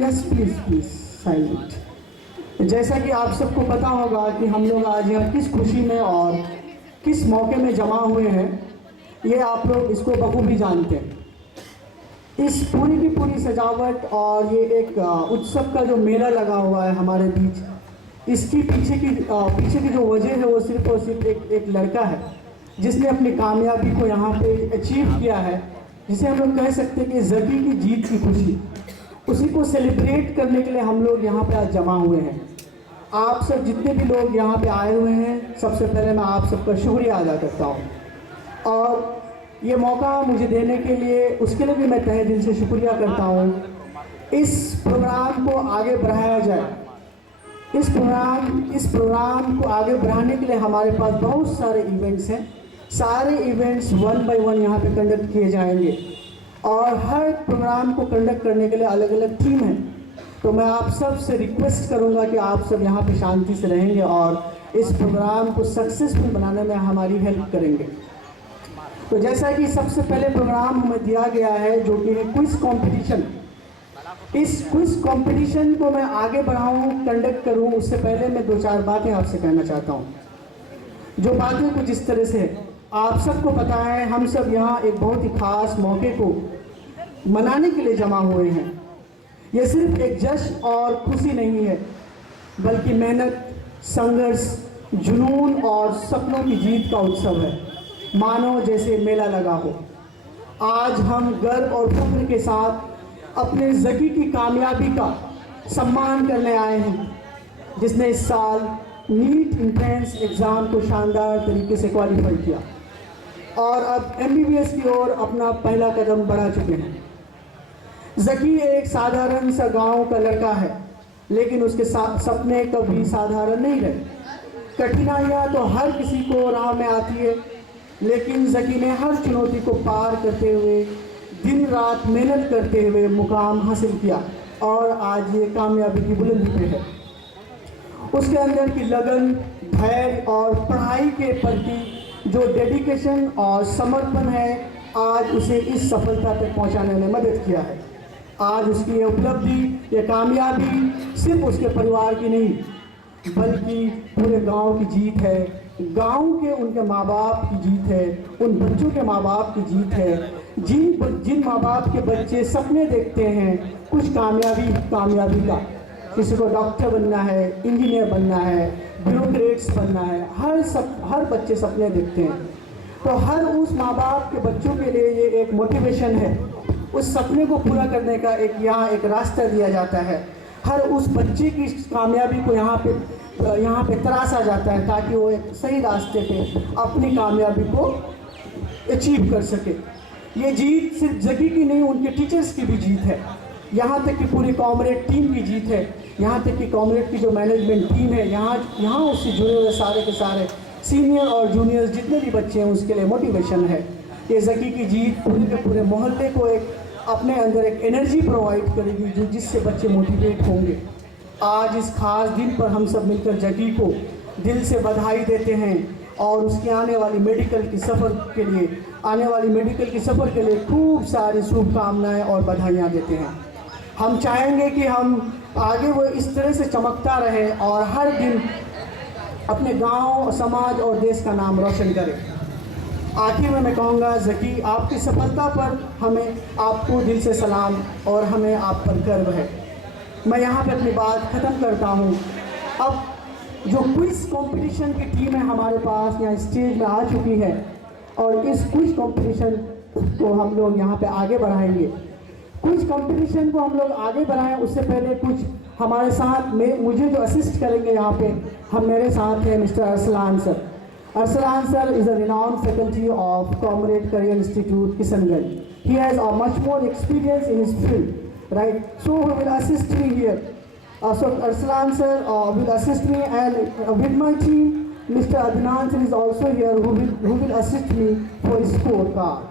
Yes please please silent. जैसा कि आप सबको पता होगा कि हम लोग आज यहाँ किस खुशी में और किस मौके में जमा हुए हैं, ये आप लोग इसको बखूबी जानते हैं। इस पूरी की पूरी सजावट और ये एक उत्सव का जो मेला लगा हुआ है हमारे बीच, इसकी पीछे की जो वजह है वो सिर्फ और सिर्फ एक लड़का है जिसने अपनी कामयाबी को यहाँ पे अचीव किया है, जिसे हम लोग कह सकते हैं कि ज़की की जीत की खुशी, उसी को सेलिब्रेट करने के लिए हम लोग यहाँ पे आज जमा हुए हैं। आप सब जितने भी लोग यहाँ पे आए हुए हैं, सबसे पहले मैं आप सबका शुक्रिया अदा करता हूँ और ये मौका मुझे देने के लिए, उसके लिए भी मैं तहे दिल से शुक्रिया करता हूँ। इस प्रोग्राम को आगे बढ़ाया जाए, इस प्रोग्राम को आगे बढ़ाने के लिए हमारे पास बहुत सारे इवेंट्स हैं। सारे इवेंट्स 1 बाय 1 यहाँ पे कंडक्ट किए जाएंगे और हर प्रोग्राम को कंडक्ट करने के लिए अलग अलग थीम है। तो मैं आप सब से रिक्वेस्ट करूँगा कि आप सब यहाँ पे शांति से रहेंगे और इस प्रोग्राम को सक्सेसफुल बनाने में हमारी हेल्प करेंगे। तो जैसा कि सबसे पहले प्रोग्राम हमें दिया गया है जो कि है क्विज कंपटीशन। इस क्विज कंपटीशन को मैं आगे बढ़ाऊं, कंडक्ट करूं, उससे पहले मैं 2-4 बातें आपसे कहना चाहता हूं। जो बातें कुछ इस तरह से, आप सबको पता है हम सब यहाँ एक बहुत ही खास मौके को मनाने के लिए जमा हुए हैं। ये सिर्फ एक जश्न और खुशी नहीं है, बल्कि मेहनत, संघर्ष, जुनून और सपनों की जीत का उत्सव है। मानो जैसे मेला लगा हो। आज हम गर्व और फख्र के साथ अपने ज़की की कामयाबी का सम्मान करने आए हैं, जिसने इस साल नीट एंट्रेंस एग्ज़ाम को शानदार तरीके से क्वालिफाई किया और अब MBBS की ओर अपना पहला कदम बढ़ा चुके हैं। ज़की एक साधारण सा गांव का लड़का है, लेकिन उसके सपने कभी साधारण नहीं रहे। कठिनाइयाँ तो हर किसी को राह में आती है, लेकिन ज़की ने हर चुनौती को पार करते हुए, दिन रात मेहनत करते हुए मुकाम हासिल किया और आज ये कामयाबी की बुलंदी पे है। उसके अंदर की लगन, धैर्य और पढ़ाई के प्रति जो डेडिकेशन और समर्पण है, आज उसे इस सफलता तक पहुंचाने में मदद किया है। आज उसकी ये उपलब्धि, ये कामयाबी सिर्फ उसके परिवार की नहीं, बल्कि पूरे गांव की जीत है। गांव के उनके माँ बाप की जीत है, उन बच्चों के माँ बाप की जीत है जिन माँ बाप के बच्चे सपने देखते हैं कुछ कामयाबी का। किसी को डॉक्टर बनना है, इंजीनियर बनना है, ब्यूरोक्रेट्स बनना है, हर बच्चे सपने देखते हैं। तो हर उस माँ बाप के बच्चों के लिए ये एक मोटिवेशन है। उस सपने को पूरा करने का यहाँ एक रास्ता दिया जाता है। हर उस बच्चे की कामयाबी को यहाँ पे तराशा जाता है ताकि वो एक सही रास्ते पे अपनी कामयाबी को अचीव कर सके। ये जीत सिर्फ ज़की की नहीं, उनके टीचर्स की भी जीत है। यहाँ तक कि पूरी कॉमरेड टीम की जीत है। यहाँ तक कि कॉमरेड की जो मैनेजमेंट टीम है, यहाँ उससे जुड़े हुए सारे के सारे सीनियर और जूनियर्स जितने भी बच्चे हैं उसके लिए मोटिवेशन है। ये ज़की की जीत पूरे के पूरे मोहल्ले को एक अपने अंदर एक एनर्जी प्रोवाइड करेगी जिससे बच्चे मोटिवेट होंगे। आज इस खास दिन पर हम सब मिलकर ज़की को दिल से बधाई देते हैं और उसके आने वाली मेडिकल की सफ़र के लिए खूब सारी शुभकामनाएं और बधाइयाँ देते हैं। हम चाहेंगे कि हम आगे वो इस तरह से चमकता रहे और हर दिन अपने गांव, समाज और देश का नाम रोशन करे। आखिर में मैं कहूँगा, ज़की आपकी सफलता पर हमें आपको दिल से सलाम और हमें आप पर गर्व है। मैं यहाँ पे अपनी बात ख़त्म करता हूँ। अब जो क्विज कंपटीशन की टीम है हमारे पास यहाँ स्टेज में आ चुकी है और इस क्विज कंपटीशन को हम लोग यहाँ पे आगे बढ़ाएंगे। क्विज कंपटीशन को हम लोग आगे बढ़ाएं उससे पहले कुछ हमारे साथ में मुझे जो असिस्ट करेंगे यहाँ पे मेरे साथ हैं mister Arsalan sir. Arsalan sir is a renowned faculty of Comrade Career Institute, Kishanganj. He has much more experience in his field, right? So he will assist me here. So Arsalan sir will assist me, and with my team, Mr. Adnan sir is also here, who will assist me for his scorecard.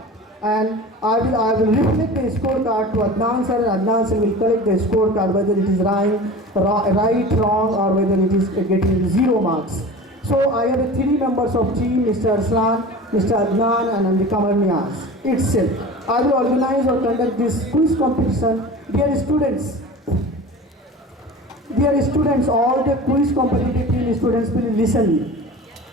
And I will reflect the scorecard to Adnan sir, and Adnan sir will collect the scorecard whether it is right, wrong, or whether it is getting 0 marks. So I have 3 members of team, Mr. Arslan, Mr. Adnan and the Kamar Niaz itself. I will organize or conduct this quiz competition. Dear students, Dear students, all the quiz competitive team students, please listen me.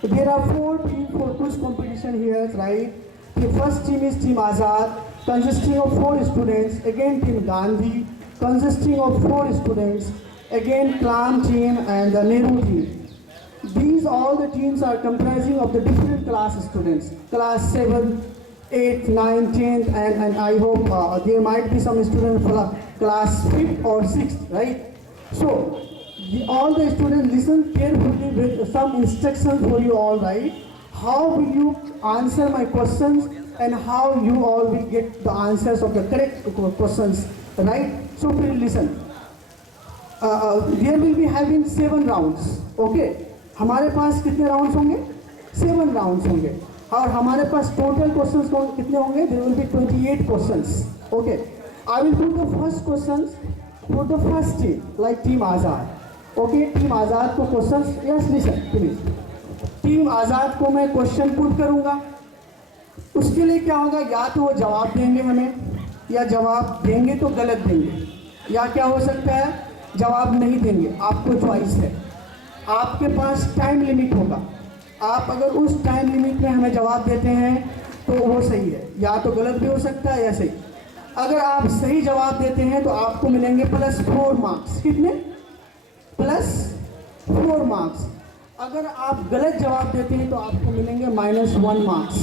There are 4 teams for quiz competition here, right? The first team is Team Azad, consisting of 4 students. Again, Team Gandhi, consisting of 4 students. Again, Clam team and the Nehru team. These all the teams are comprising of the different class students. Class 7, 8th, 9th, 10th, and I hope there might be some students for class 5th or 6th, right? So, all the students listen carefully with some instructions for you all, right? How will you answer my questions and how you all will get the answers of the correct questions, right? So please listen. There will be having 7 rounds, okay? हमारे पास कितने rounds होंगे? 7 rounds होंगे. और हमारे पास total questions कितने होंगे? There will be 28 questions, okay? I will put the first questions for the first team, like Team Azad. Okay, Team Azad को questions, yes listen please. Team Azad को मैं क्वेश्चन पुट करूंगा. उसके लिए क्या होगा, या तो वो जवाब देंगे हमें, या जवाब देंगे तो गलत देंगे, या क्या हो सकता है जवाब नहीं देंगे. आपको चॉइस है. आपके पास टाइम लिमिट होगा. आप अगर उस टाइम लिमिट में हमें जवाब देते हैं तो वो सही है, या तो गलत भी हो सकता है या सही. अगर आप सही जवाब देते हैं तो आपको मिलेंगे +4 मार्क्स. कितने? +4 मार्क्स. अगर आप गलत जवाब देते हैं तो आपको मिलेंगे -1 मार्क्स.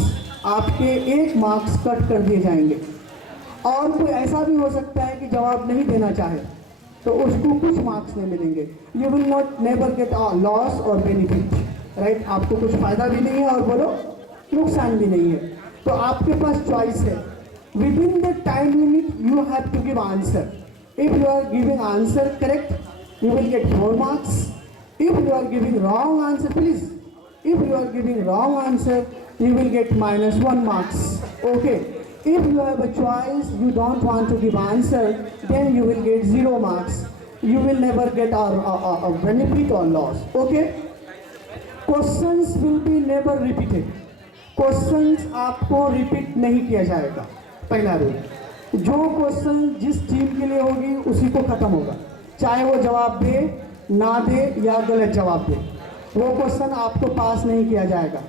आपके 1 मार्क्स कट कर दिए जाएंगे. और कोई ऐसा भी हो सकता है कि जवाब नहीं देना चाहे तो उसको कुछ मार्क्स नहीं मिलेंगे. You will not never get a loss और बेनिफिट, राइट? आपको कुछ फ़ायदा भी नहीं है और बोलो नुकसान भी नहीं है. तो आपके पास चॉइस है. Within the time limit you have to give answer. If you are giving answer correct you will get 4 marks. If you are giving wrong answer, please. If you are giving wrong answer, you will get -1 marks. Okay. If you have a choice, you don't want to give answer, then you will get 0 marks. You will never get a benefit or loss. Okay. Questions will be never repeated. Questions आपको repeat नहीं किया जाएगा. पहला rule. जो question जिस team के लिए होगी उसी को खत्म होगा. चाहे वो जवाब दे ना दे या गलत जवाब दे, वो क्वेश्चन आपको पास नहीं किया जाएगा.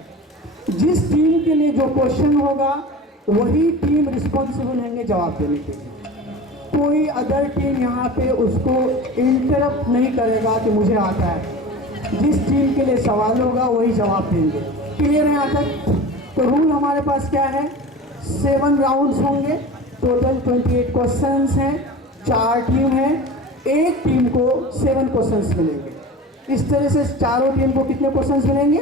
जिस टीम के लिए जो क्वेश्चन होगा वही टीम रिस्पॉन्सिबल होंगे जवाब देने के लिए. कोई अदर टीम यहाँ पे उसको इंटरप्ट नहीं करेगा कि मुझे आता है. जिस टीम के लिए सवाल होगा वही जवाब देंगे. क्लियर है यहाँ तक? तो रूल हमारे पास क्या है, 7 राउंड्स होंगे, टोटल 28 क्वेश्चंस हैं, 4 टीम है, एक टीम को 7 क्वेश्चंस मिलेंगे. इस तरह से चारों टीम को कितने क्वेश्चंस मिलेंगे?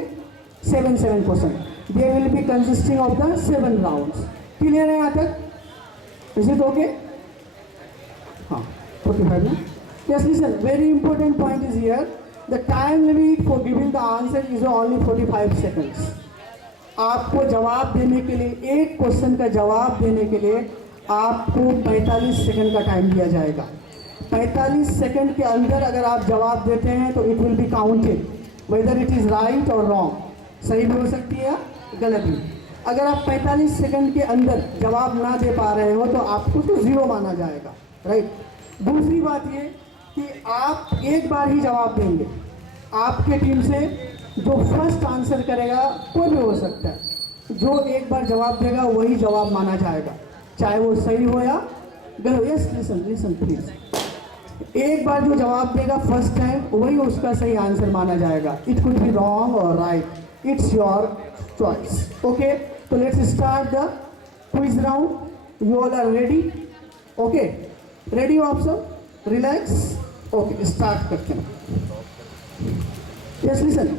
7 question. They will be consisting of the 7 rounds. Clear है यहाँ तक? Is it okay? हाँ, 45 ना. Yes listen, very important point is here. The time limit for giving the answer is only 45 seconds. आपको जवाब देने के लिए, एक क्वेश्चन का जवाब देने के लिए आपको 45 सेकेंड का टाइम दिया जाएगा. 45 सेकंड के अंदर अगर आप जवाब देते हैं तो it will be counted whether it is right और रॉन्ग. सही भी हो सकती है, गलत भी. अगर आप 45 सेकंड के अंदर जवाब ना दे पा रहे हो तो आपको तो 0 माना जाएगा, राइट? दूसरी बात ये कि आप एक बार ही जवाब देंगे. आपके टीम से जो फर्स्ट आंसर करेगा कोई भी हो सकता है, जो एक बार जवाब देगा वही जवाब माना जाएगा, चाहे वो सही हो या गलत. Yes listen listen please. एक बार जो जवाब देगा फर्स्ट टाइम वही उसका सही आंसर माना जाएगा. इट कुड बी रॉन्ग और right, it's your choice. Okay, तो let's start the quiz round. You all are ready? Okay, ready हो आप सब? रिलैक्स. ओके, स्टार्ट करते हैं. Yes listen,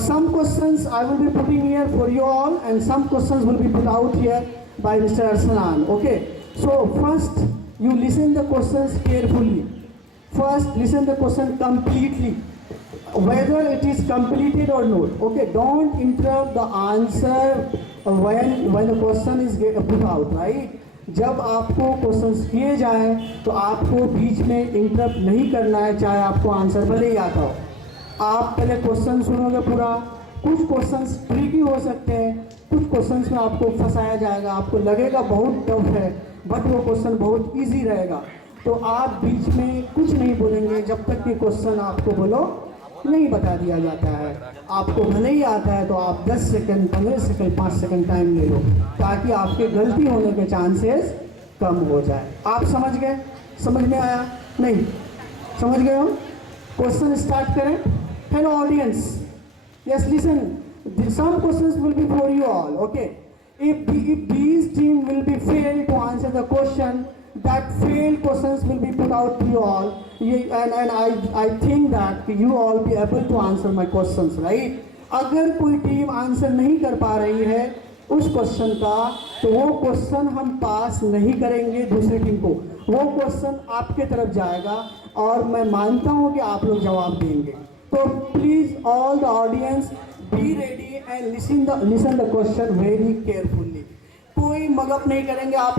some questions I will be putting here for you all and some questions will be put out here by Mr. Arsalan. Okay, so first you listen the questions carefully. First listen the question completely, whether it is completed or not. Okay, don't interrupt the answer when the question is put out, right? जब आपको questions किए जाएं तो आपको बीच में interrupt नहीं करना है, चाहे आपको आंसर भले ही आता हो. आप पहले क्वेश्चन सुनोगे पूरा. कुछ क्वेश्चंस ट्रिकी हो सकते हैं, कुछ क्वेश्चंस में आपको फंसाया जाएगा, आपको लगेगा बहुत टफ है, बट वो क्वेश्चन बहुत इजी रहेगा. तो आप बीच में कुछ नहीं बोलेंगे जब तक कि क्वेश्चन आपको बोलो नहीं बता दिया जाता है। आपको भले ही आता है तो आप 10 सेकंड, 15 सेकंड, 5 सेकंड टाइम ले लो ताकि आपके गलती होने के चांसेस कम हो जाए। आप समझ गए? समझ में आया? नहीं समझ गए हो? क्वेश्चन स्टार्ट करें। Hello audience, yes listen, some questions will be for you all, okay? If these team will be fail to answer the question, that failed questions will be put out to you all, and I think that you all be able to answer my questions, right? अगर कोई team answer नहीं कर पा रही है उस question का, तो वो क्वेश्चन हम पास नहीं करेंगे दूसरी टीम को, वो क्वेश्चन आपके तरफ जाएगा और मैं मानता हूँ कि आप लोग जवाब देंगे। तो please all the audience be ready and listen the question very carefully. कोई मगअप नहीं करेंगे आप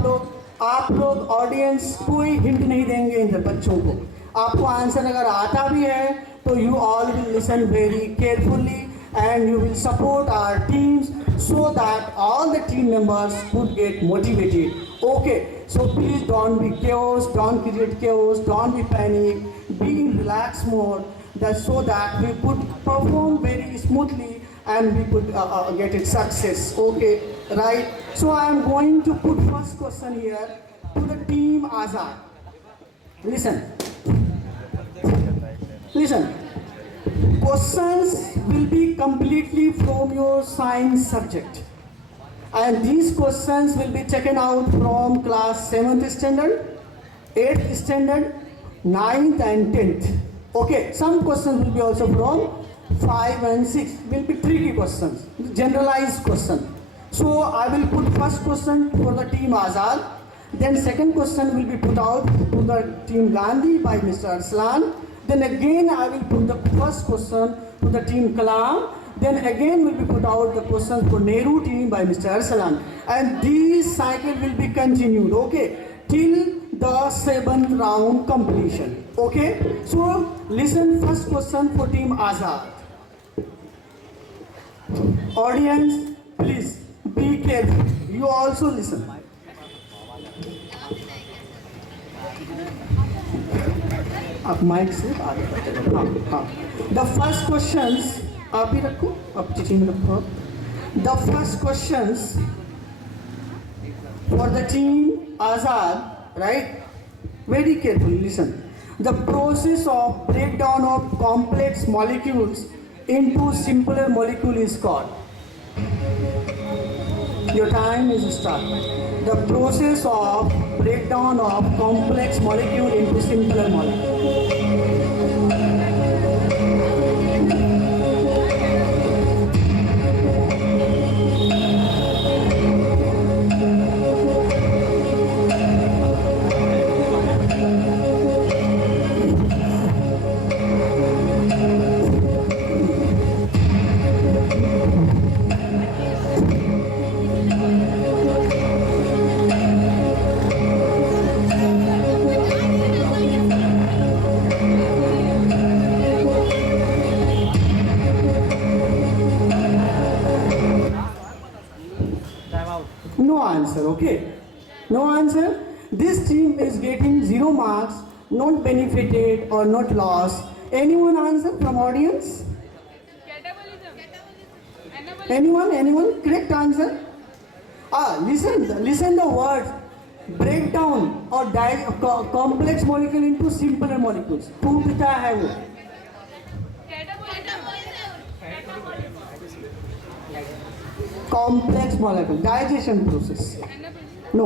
लोग ऑडियंस कोई हिंट नहीं देंगे इन बच्चों को। आपको आंसर अगर आता भी है तो you all will listen very carefully and you will support our teams so that all the team members would get motivated. Okay, so please don't be chaos, don't create chaos, don't be panic, be in relaxed mode, so that we could perform very smoothly and we could get it success. Okay, right? So I am going to put first question here to the team Azad. Listen. Questions will be completely from your science subject, and these questions will be taken out from class 7th standard, 8th standard, 9th and 10th. Okay, some questions will be also from 5 and 6, will be tricky questions, generalized question. So I will put first question for the team Azad, then second question will be put out to the team Gandhi by Mr. Arslan. Then again I will put the first question to the team Kalam. Then again will be put out the question for Nehru team by Mr. Arsalan. And this cycle will be continued, okay, till the 7th round completion. Okay, so listen first question for team Azad. Audience, please be careful. You also listen. आप mic से बात करते हैं। हाँ, the first questions आप ही रखो, आप चिट्ठी में रखो। The first questions for the team Azad, right? Very carefully listen. The process of break down of complex molecules into simpler molecule is called. Your time is start. The process of breakdown of complex molecule into simpler molecule. No answer, okay? No answer. This team is getting 0 marks, not benefited or not lost. Anyone answer from audience? Anyone? Correct answer? Listen the words. Breakdown or complex molecule into simpler molecules. Who pita hai wo? Complex molecule, digestion process. No.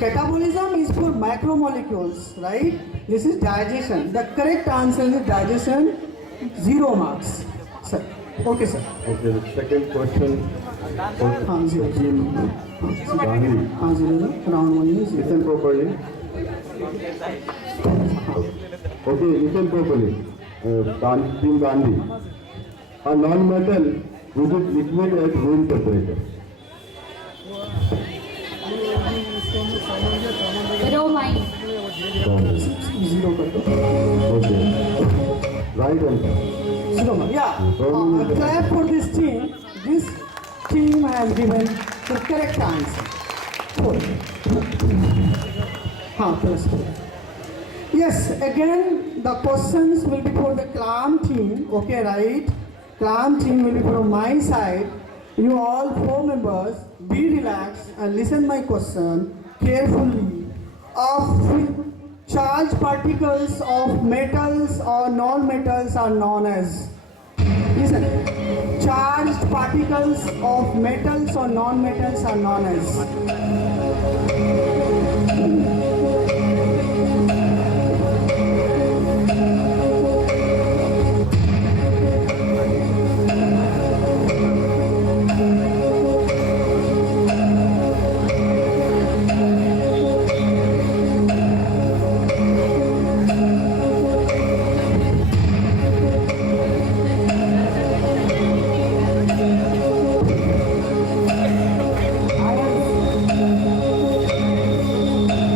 Catabolism is for macromolecules, right? This is digestion. The correct answer is digestion. 0 marks. Sir. Okay, sir. Okay, the second question for team Gandhi. Round 1 is 0. Listen properly. Okay, listen properly. Team Gandhi. A non-metal which is liquid at room temperature. Bromine. 0 कर दो। Okay. Right answer. 0 marks. Yeah. Clap for this team. This team has given the correct answer. 4. plus 4. Yes, again the questions will be for the clam team. Okay, right? Clam team will be from my side. You all 4 members be relaxed and listen my question carefully. Of charged particles of metals or non-metals are known as. Listen. Charged particles of metals or non-metals are known as.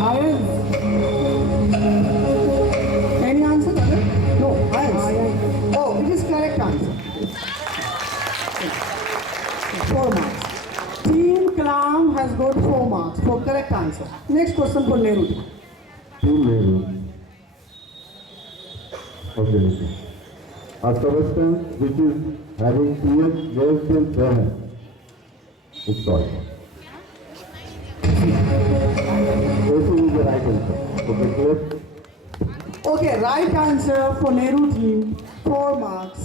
Ions. Any answer, brother? No, ions. Oh, it is correct answer. 4 marks. Team Kalam has got 4 marks for correct answer. Next question for Nehru. Team Nehru. Okay, okay. A substance which is having pH less than 7 is salt. This is the right answer. Okay, clear? Okay, right answer for Nehru team, 4 marks.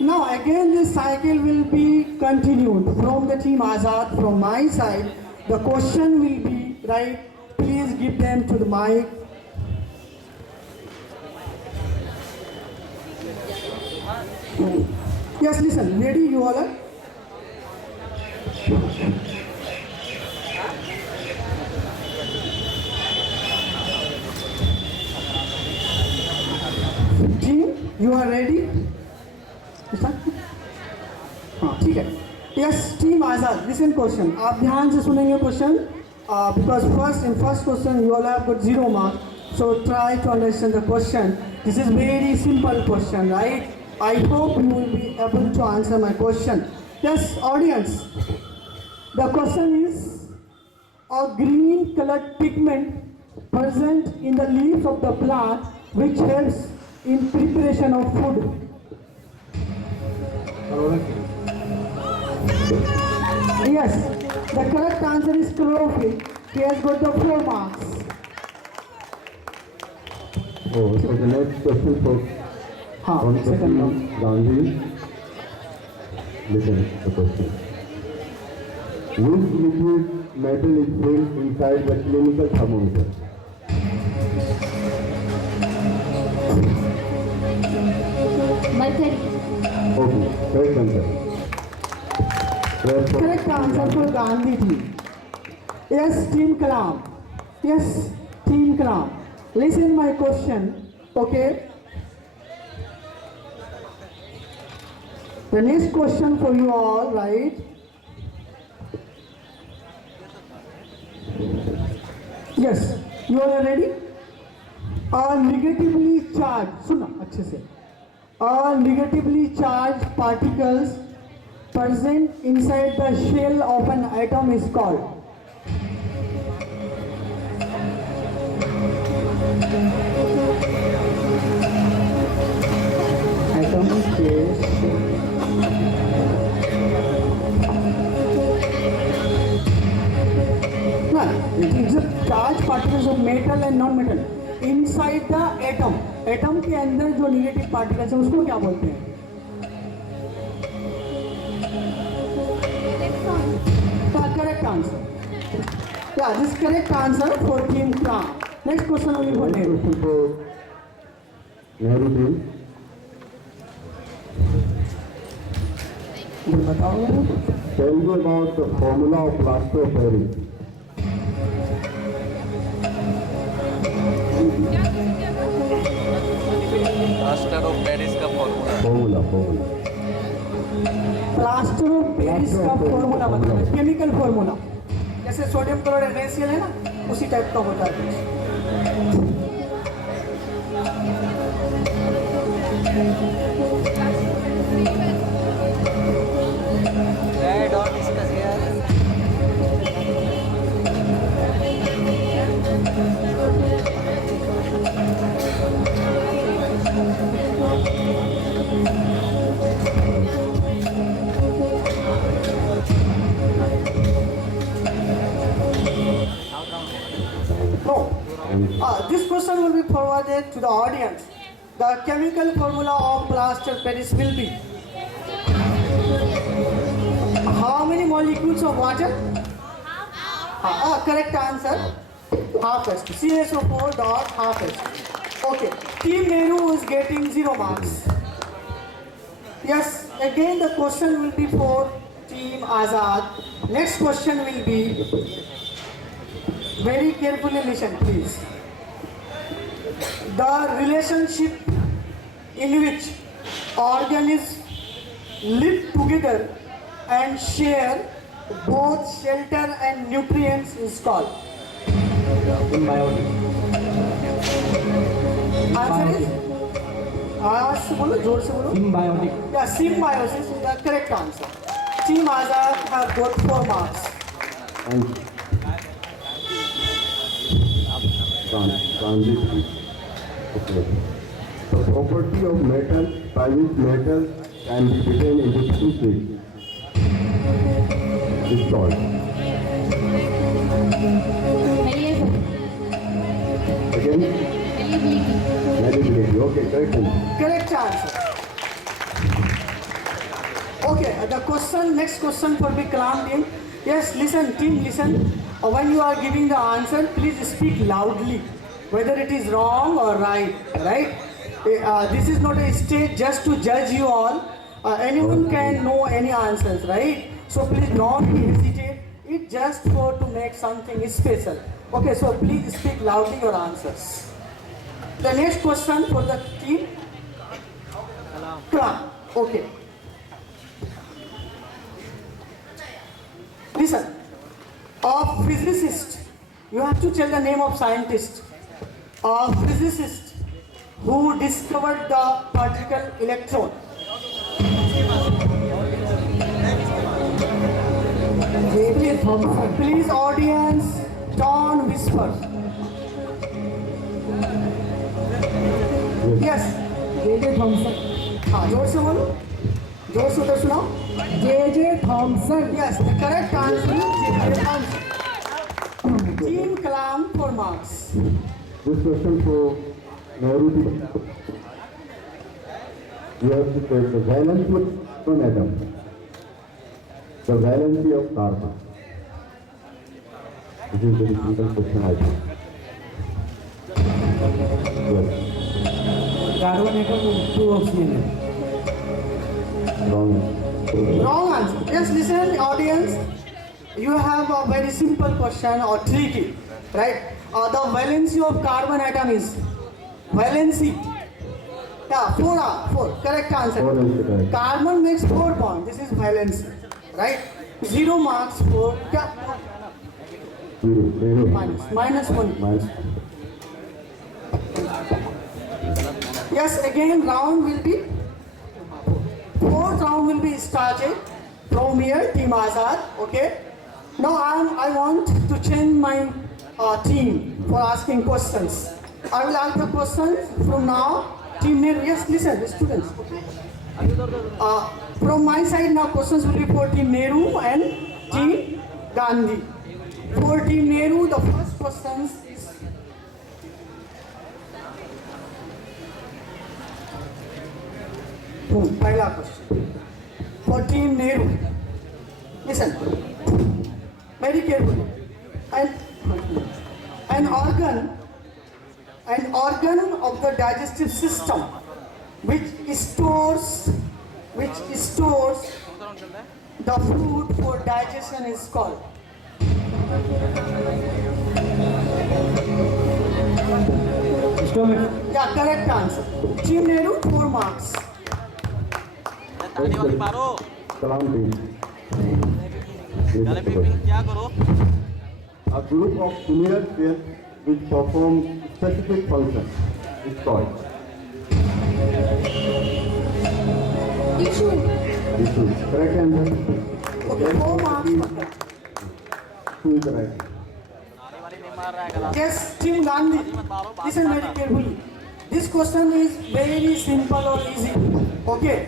Now again this cycle will be continued from the team Azad from my side. The question will be right. Please give them to the mic. Yes, listen. Ready, you all are? Team, you are ready? हाँ ठीक है. Yes, team Azad. Listen question. आप ध्यान से सुनेंगे question. Because first question you all have got 0 mark. So try to understand the question. This is very simple question, right? I hope you will be able to answer my question. Yes, audience. The question is a green colored pigment present in the leaves of the plant which helps in preparation of food. Yes, the correct answer is chlorophyll. He has got the 4 marks. Oh, so the next question for हाँ, Honorable second round. Gandhi. Listen to the question. Which liquid metal is filled inside the clinical thermometer? Mercury. Okay, correct answer. Correct answer for Gandhi team. Yes, Team Kalam. Yes, Team Kalam. Listen my question, okay? The next question for you all, right? Yes, you all are ready? A negatively charged, सुनना अच्छे से. A negatively charged particles present inside the shell of an atom is called. Atom shell. No, it is a charged particles of metal and non-metal inside the atom. Atom के अंदर जो negative particles है उसको क्या बोलते हैं? Correct answer. Yeah, this correct answer for Team Kram. Next question only for Nehru. Question for Nehru team. बताओ. Tell me about the formula of plaster of Paris. Plaster of Paris का formula Formula. Plaster of Paris का formula बताओ. Chemical formula. जैसे sodium chloride NaCl है ना, उसी type का होता है. Don't discuss here No. This question will be forwarded to the audience. The chemical formula of plaster Paris will be how many molecules of water? Correct answer. Half H2. CaSO4 dot half H2. Okay. Team Nehru is getting 0 marks. Yes. Again, the question will be for Team Azad. Next question will be. Very carefully listen, please. The relationship in which organisms live together and share both shelter and nutrients is called. Symbiotic. Answer is? आवाज से बोलो, जोर से बोलो. Symbiotic. Yeah, symbiosis is the correct answer. Team Azad have got 4 marks. And transit. Okay. The property of metal by which metal can be written into two sheets is called. Again? Malleability. Okay, correct. Correct answer. Okay, the question, next question for the Kalam team. Yes, listen, team, listen. When you are giving the answer, please speak loudly, whether it is wrong or right, right? This is not a stage just to judge you all. Anyone can know any answers, right? So please not hesitate. It's just for to make something special. Okay, so please speak loudly your answers. The next question for the team. Kalam. Okay. Listen. A physicist. You have to tell the name of scientist. A physicist who discovered the particle electron. Please, audience, don't whisper. Yes. J.J. Thomson. हाँ जोर से बोलो. जोर से उधर सुनाओ. J.J. Thomson. Yes, the correct answer is J.J. Thomson. Team Kalam for marks. This question for Nehru. You have to take the valency of one atom, the valency of carbon. This is a very simple question, I think. Yes. Carbon atom with 2 oxygen. Wrong. Wrong answer. Yes, listen, audience. You have a very simple question or tricky, right? The valency of carbon atom is valency. Yeah, 4. Correct answer. 4 is the correct. Carbon makes 4 bonds. This is valency, right? 0 marks for Zero. minus 1. Minus. Yes, again round will be 4th round will be started from here, Team Azad. Okay. Now I want to change my team for asking questions. I will ask the questions from now. Team Nehru, yes, listen, students. From my side now, questions will be for Team Nehru and Team Gandhi. For Team Nehru, the first questions is पहला question. For Team Nehru, listen very carefully. An organ of the digestive system which stores the food for digestion is called. Stomach. Yeah, correct answer. Team Nehru 4 marks. Kalam team. क्या करो A group of similar cells which perform specific function is called. Tissue. Tissue. Correct answer. Okay, 4 marks. Who is the right? Yes, Team Gandhi. Listen very carefully. This question is very simple or easy. Okay.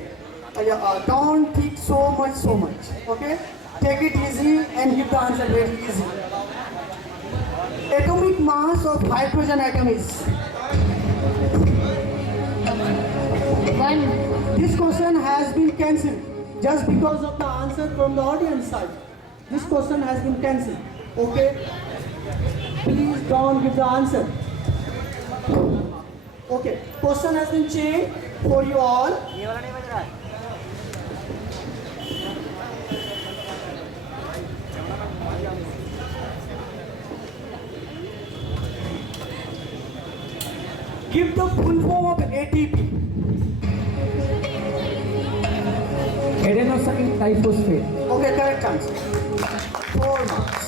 Don't think so much. Okay. Take it easy and give the answer very easy. Atomic mass of hydrogen atom is? 1. This question has been cancelled just because of the answer from the audience side. This question has been cancelled. Okay? Please don't give the answer. Okay. Question has been changed for you all. Give the full form of ATP. Adenosine triphosphate. Okay, correct answer. 4 marks.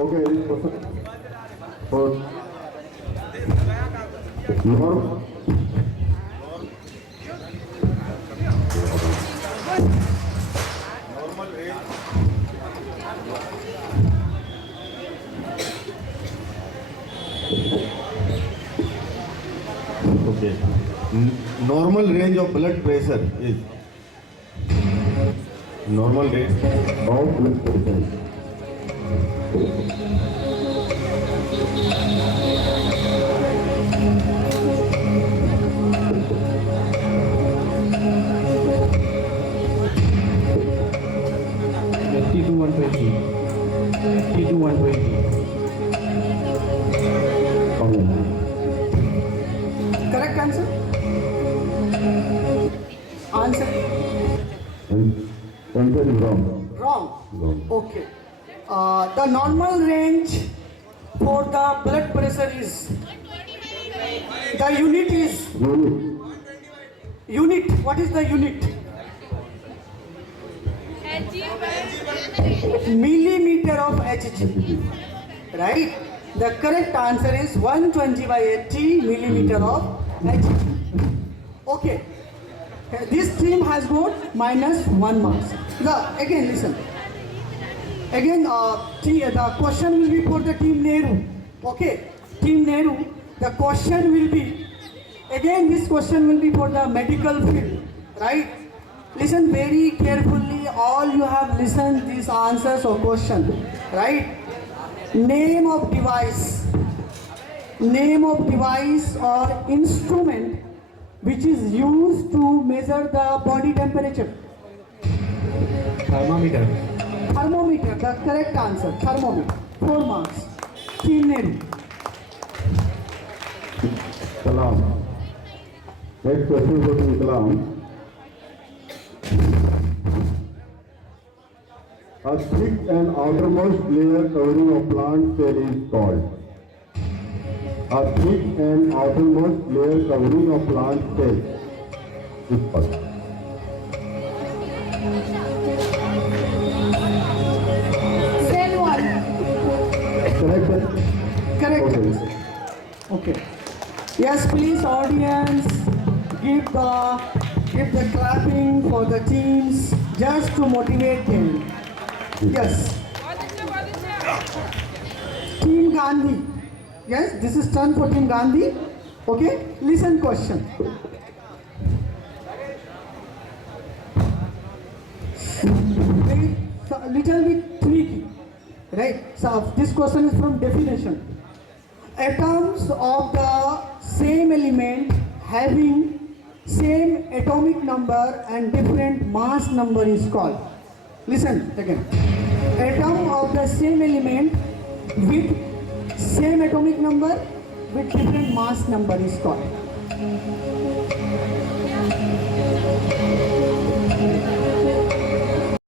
Okay, this person. For norm. Okay. Normal range of blood pressure is normal range of blood pressure. T to 120. T to 120. Correct answer? Answer? Answer is wrong. Wrong. Wrong. Okay. The normal range for the blood pressure is, the unit is, unit, what is the unit? Millimeter of Hg, right? The correct answer is 120/80 millimeter of Hg. Okay. This team has got -1 marks. Again, listen. Again, the question will be for the team Nehru. Okay, team Nehru. The question will be, again this question will be for the medical field, right? Listen very carefully. All you have listened these answers or question, right? Name of device or instrument which is used to measure the body temperature. Thermometer. Thermometer, the correct answer. Thermometer. 4 marks. Team Nehru. Kalam. Next question goes to Kalam. A thick and outermost layer covering a plant cell is called. A thick and outermost layer covering a plant cell is called. Cell wall. Correct? Correct Okay. answer. Okay. Yes, please, audience, give the clapping for the teams just to motivate them. Yes. Team Gandhi. Yes, this is turn for Team Gandhi. Okay, listen question. A little bit tricky, right? So this question is from definition. Atoms of the same element having same atomic number and different mass number is called. Listen again. Atom of the same element with same atomic number with different mass number is called.